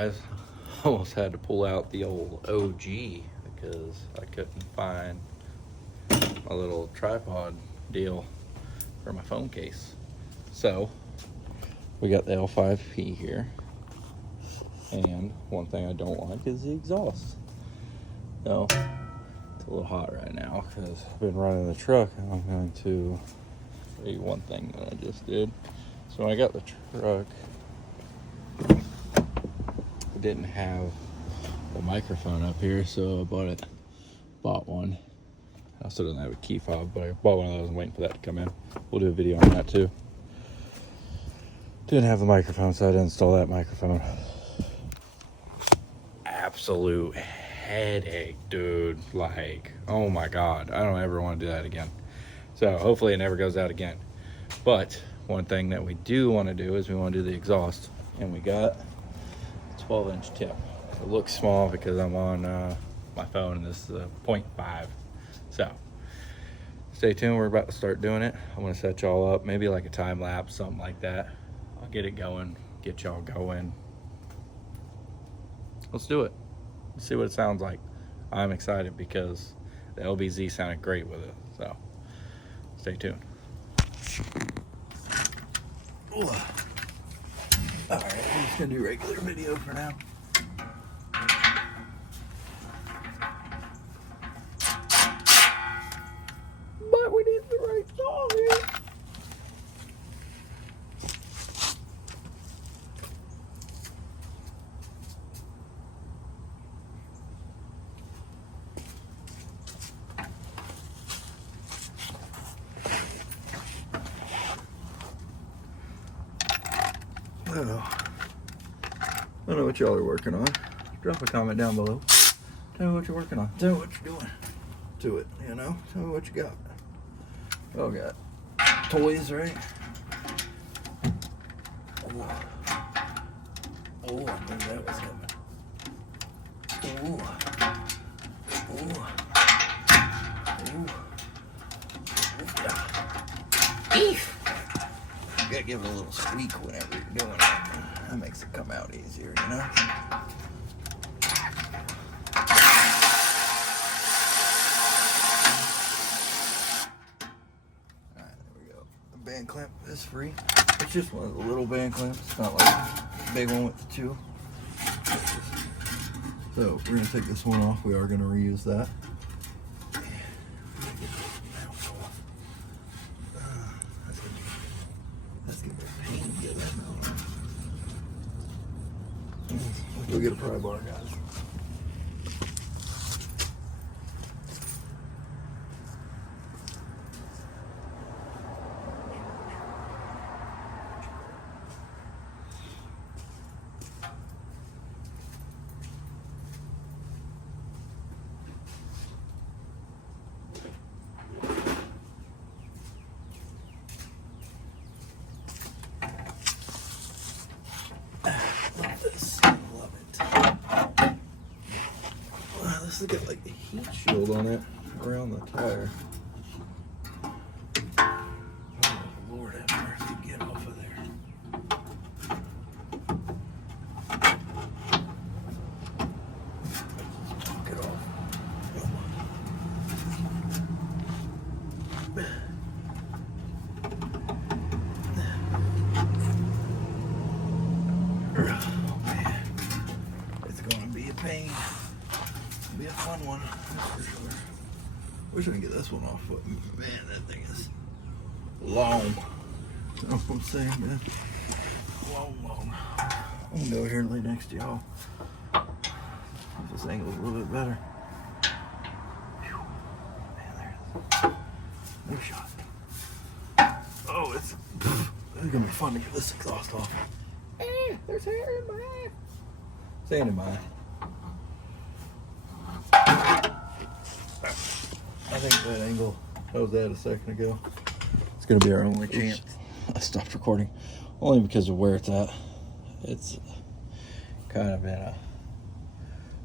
guys, almost had to pull out the old OG because I couldn't find my little tripod deal for my phone case. So we got the L5P here, and one thing I don't like is the exhaust. So it's a little hot right now because I've been running the truck, and I'm going to show you one thing that I just did. So when I got the truck, I didn't have a microphone up here, so I bought one. I also don't have a key fob, but I bought one of those and waiting for that to come in. We'll do a video on that too. Didn't have the microphone, so I didn't install that microphone. Absolute headache, dude. Like, oh my God, I don't ever want to do that again. So hopefully it never goes out again. But one thing that we do want to do is we want to do the exhaust, and we got a 12-inch tip. It looks small because I'm on my phone, and this is a 0.5. So stay tuned, we're about to start doing it. I'm gonna set y'all up, maybe like a time lapse, something like that. I'll get it going, get y'all going. Let's do it. Let's see what it sounds like. I'm excited because the LBZ sounded great with it, so stay tuned. All right, I'm just gonna do regular video for now. But we did the right song here. Oh, I don't know what y'all are working on. Drop a comment down below. Tell me what you're working on. Tell me what you're doing to it, you know? Tell me what you got. Oh, got toys, right? Oh, I knew that was coming. Oh, Eef. You gotta give it a little squeak whenever you're doing it. That makes it come out easier, you know? Band clamp is free. It's just one of the little band clamps. It's not like a big one with the two. So we're gonna take this one off. We are gonna reuse that. That's gonna be a pain to get that mount on. Let's go get a pry bar, guys. This has got like a heat shield on it around the tire. Oh Lord have mercy, get off of there. Let's just knock it off. Oh man, it's gonna be a pain. Be a fun one, that's for sure. Wish I could get this one off, but man, that thing is long. You know what I'm saying, man? Long. I'm gonna go here and lay next to y'all. This angle's a little bit better. Whew. Man, there it is. No shot. Oh, it's gonna be fun to get this exhaust off. There's hair in my eye. Standing by. I think that angle, I was at a second ago. It's gonna be our only chance. I stopped recording only because of where it's at. It's kind of in a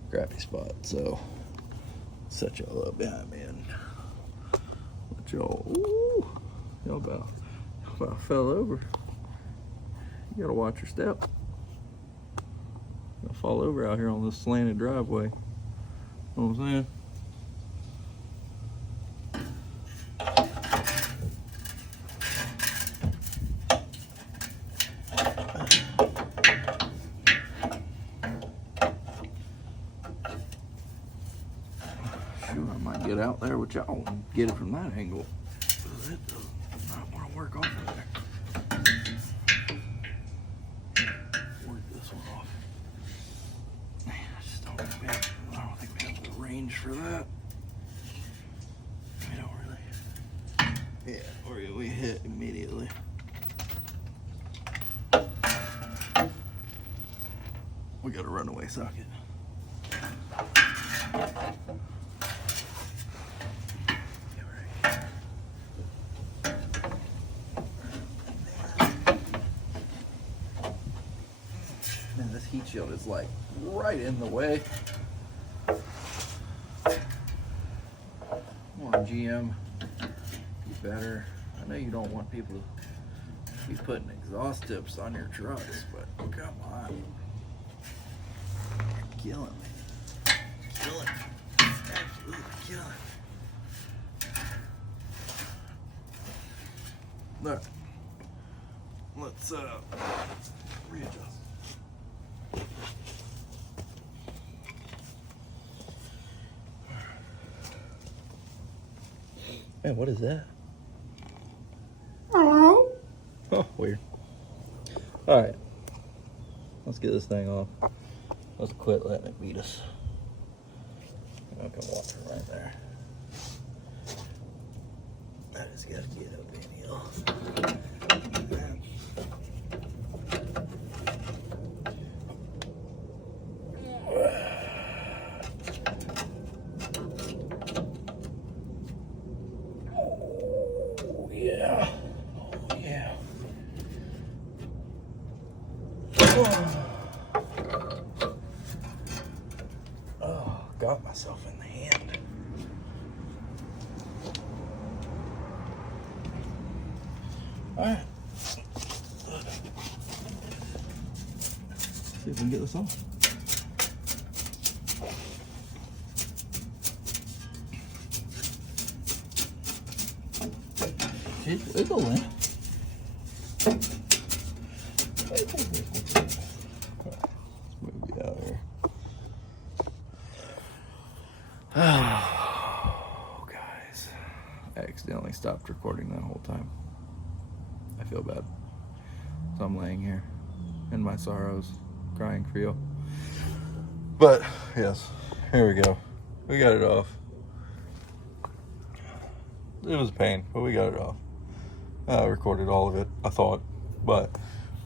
crappy spot, so set y'all up behind me and let y'all. Ooh, y'all about fell over. You gotta watch your step. You'll fall over out here on this slanted driveway. You know what I'm saying? Shoot, I might get out there with y'all and get it from that angle. It does not want to work off of there. Work this one off. Man, I don't think we have the range for that. We don't really. Yeah, or we hit immediately. We got a runaway socket. Man, this heat shield is like right in the way. Come on, GM. Be better. I know you don't want people to be putting exhaust tips on your trucks, but come on. You're killing me. Killing me. Absolutely killing me. Look. Let's readjust. Man, what is that? Hello? Oh, weird. Alright. Let's get this thing off. Let's quit letting it beat us. I can watch it right there. I just gotta get up in here. Oh, yeah. Oh, yeah. Oh, got myself in the hand. All right. See if we can get this off. It's wiggling. Move you out here. Oh, guys. I accidentally stopped recording that whole time. I feel bad. So I'm laying here in my sorrows, crying for you. But, yes, here we go. We got it off. It was a pain, but we got it off. I recorded all of it, I thought. But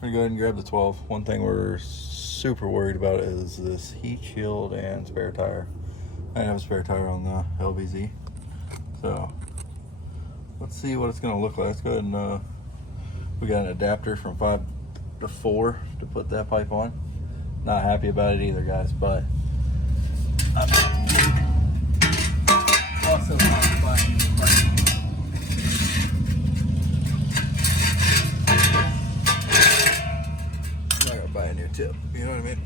I'm going to go ahead and grab the 12. One thing we're super worried about is this heat shield and spare tire. I have a spare tire on the LBZ. So, let's see what it's going to look like. Let's go ahead and, we got an adapter from 5 to 4 to put that pipe on. Not happy about it either, guys, but I'm also not buying new pipe. I'm not gonna buy a new tip, you know what I mean?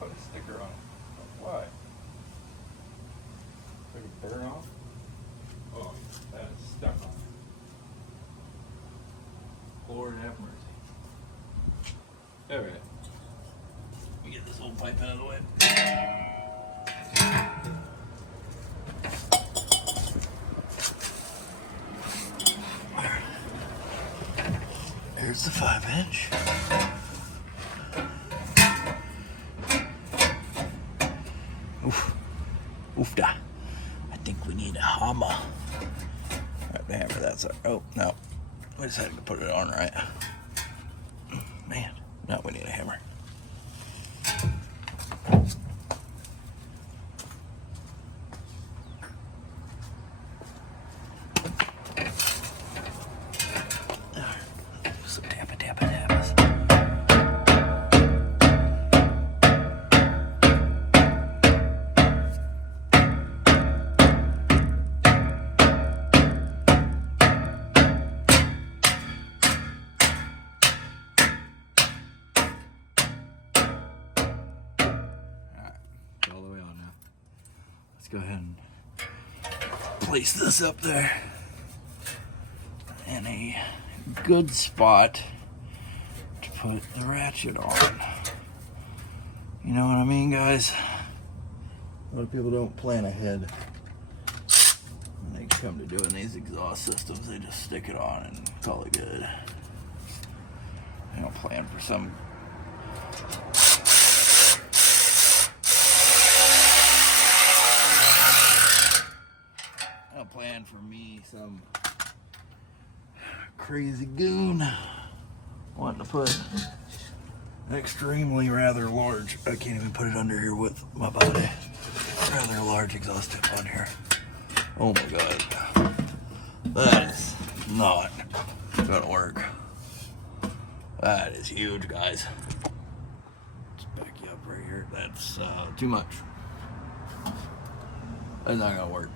Put a sticker on it. Why? Take a burn off? Oh, that is stuck on it. Lord have mercy. Alright. Let me get this old pipe out of the way. Here's the 5-inch. Oof. Oofda. I think we need a hammer. Alright, the hammer, that's our. Oh, no. We just had to put it on right. Man, now we need a hammer. Some tappas. go ahead and place this up there in a good spot to put the ratchet on. You know what I mean, guys? A lot of people don't plan ahead when they come to doing these exhaust systems. They just stick it on and call it good. They don't plan for some some crazy goon wanting to put an extremely rather large, I can't even put it under here with my body, rather large exhaust tip on here. Oh my god, that is not gonna work. That is huge, guys. Let's back you up right here. That's too much. That's not gonna work.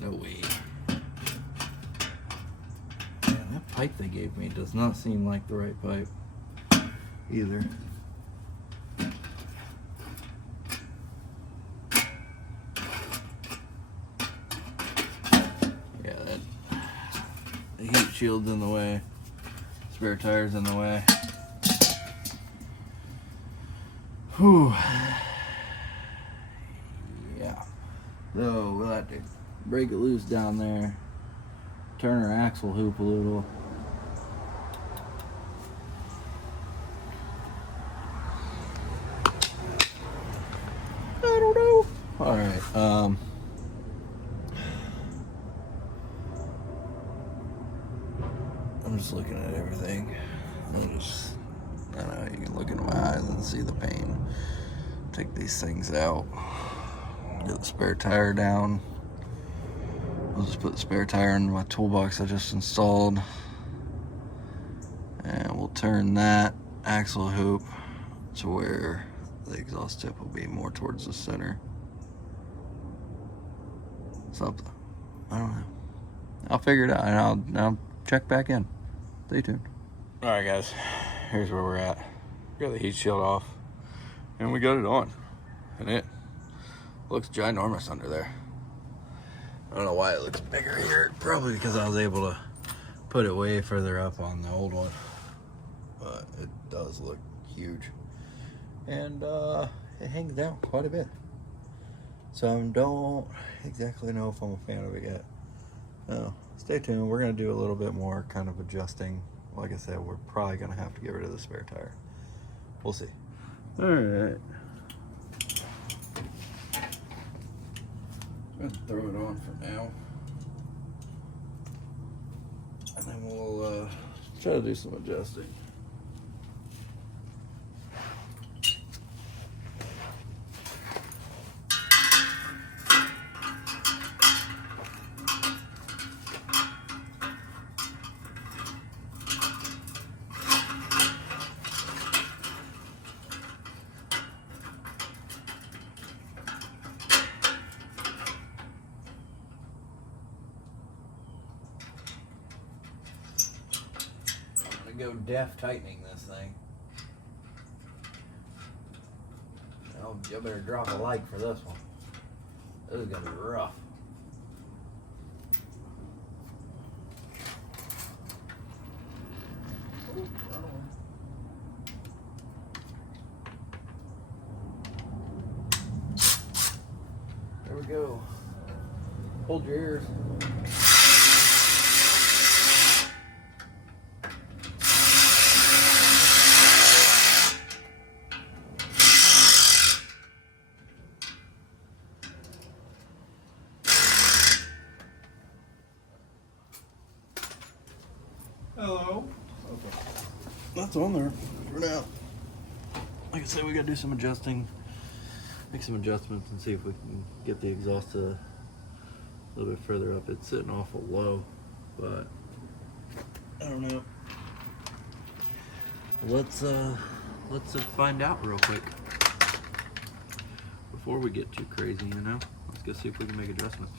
No way. Man, that pipe they gave me does not seem like the right pipe either. Yeah, the heat shield's in the way. Spare tire's in the way. Whew. Yeah. So we'll have to break it loose down there. Turn our axle hoop a little. I don't know. Alright, I'm just looking at everything. I don't know, you can look into my eyes and see the pain. Take these things out. Get the spare tire down. I'll just put the spare tire in my toolbox I just installed. And we'll turn that axle hoop to where the exhaust tip will be more towards the center. Something. I don't know. I'll figure it out and I'll check back in. Stay tuned. Alright guys, here's where we're at. Got the heat shield off and we got it on. And it looks ginormous under there. I don't know why it looks bigger here. Probably because I was able to put it way further up on the old one. But it does look huge. And it hangs down quite a bit. So I don't exactly know if I'm a fan of it yet. No, stay tuned. We're going to do a little bit more kind of adjusting. Like I said, we're probably going to have to get rid of the spare tire. We'll see. All right. I'm gonna throw it on for now, and then we'll try to do some adjusting. Go deft tightening this thing. Oh, you better drop a like for this one. This is gonna be rough. There we go. Hold your ears. Hello. Okay. That's on there for now. Like I said, we gotta do some adjusting, make some adjustments and see if we can get the exhaust a little bit further up. It's sitting awful low, but I don't know. Let's find out real quick before we get too crazy, you know? Let's go see if we can make adjustments.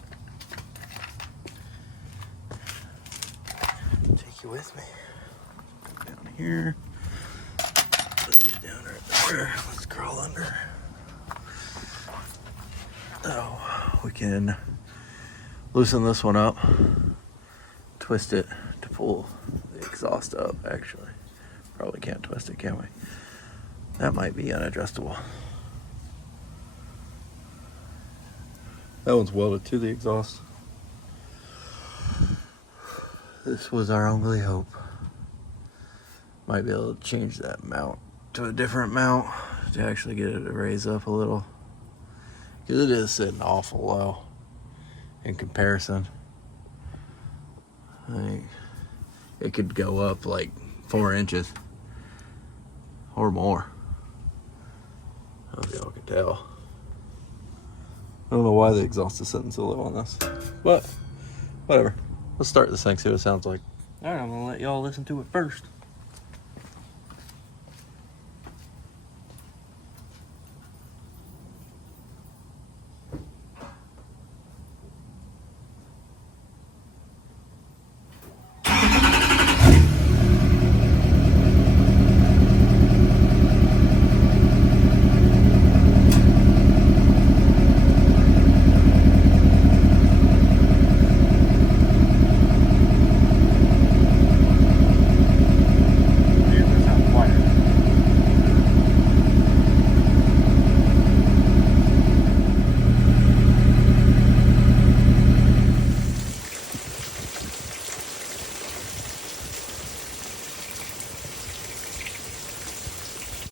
Take you with me. Down here. Put these down right there. Let's Let's crawl under. Oh, we can loosen this one up, twist it to pull the exhaust up, actually. Probably can't twist it, can we? That might be unadjustable. That one's welded to the exhaust. This was our only hope. Might be able to change that mount to a different mount to actually get it to raise up a little. Because it is sitting awful low in comparison. I think it could go up like 4 inches or more. I don't know if y'all can tell. I don't know why the exhaust is sitting so low on this, but whatever. Let's start this thing, see what it sounds like. All right, I'm gonna let y'all listen to it first.